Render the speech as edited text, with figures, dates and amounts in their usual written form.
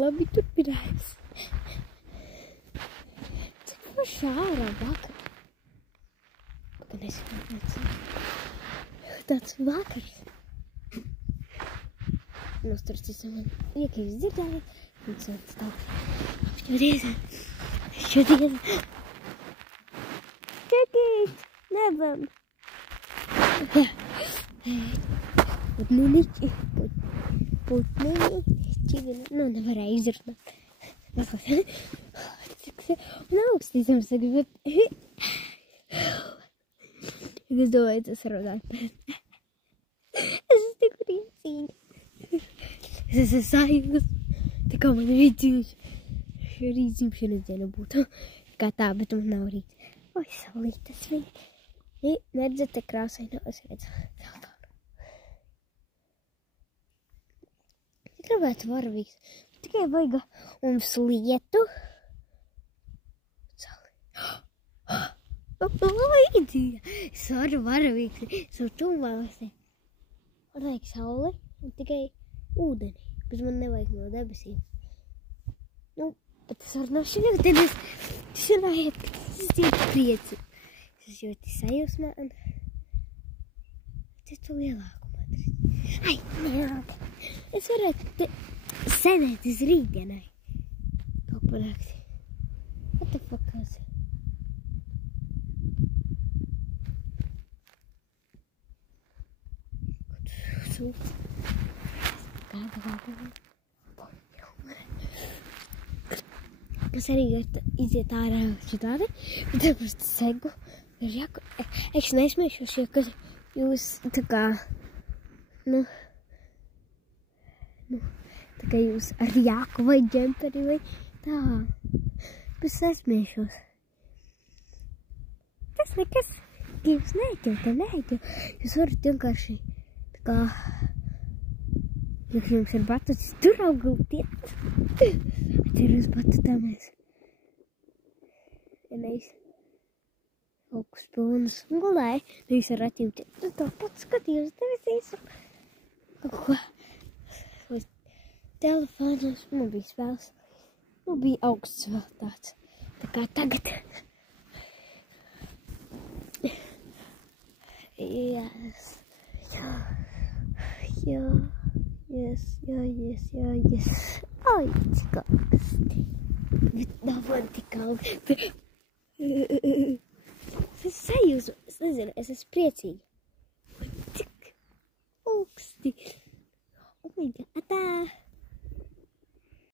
Labi, turpinājums. Cik paši ārā vakar? Gan es nezinu. Tāds vakars. Nostarcīs man iekļūst dzirdēt. Un cilvēks tā. Šodien. Čekīt. Nebam. Jā. Putnuniķi. Putnuniķi. Nu, nevarēja izrunāt. Un augstīsim saka, bet... Es domāju, tas runāt. Es esmu tik rīcīga. Es esmu sajūs. Tā kā man rīcības. Rīcības diena būtu. Kā tā, bet man nav rīts. Oi, saulītas viņa. Nedzat te krāsai, nav es redzu. Gribētu varavīgs. Tikai vajag mums lietu. Līdzīga. Es varu varavīgs. Savu tūmāsē. Man vajag sauli un tikai ūdeni. Bet man nevajag no debesīm. Nu, bet es varu no šī ūdenes. Tas runājiet, ka tas ir ļoti prieci. Es ļoti sajūsmā un... Tas tu lielāku matrīt. Ai, nelāk. Es varētu te senēt uz rītdienai. Kaut panākt. What the fuck is it? Es arī iziet ārā šitādi, bet es просто segu. Es nesmēšos, jo, ka jūs tā kā, tā kā jūs ar jāku vai džemperi vai tā. Es nesmēšos. Tas nekas, jūs neķelt. Jūs varat vienkārši tā kā, ja jums ir batutis, tur augultiet. Atcer uz batutām ja nevis augus pilnus gulēju, nevis ar atjūti. Tu to pats skatījos, tevis īsam. Kaut ko. Telefonos, man bija spēles. Man bija augsts vēl tāds. Tā kā tagad. Yes. Yes. Ai, cik augsti. Bet nav man tik augsti. Es sajūsmu, es nezinu, es esmu priecīga. Cik augsti. Oh my God, atā.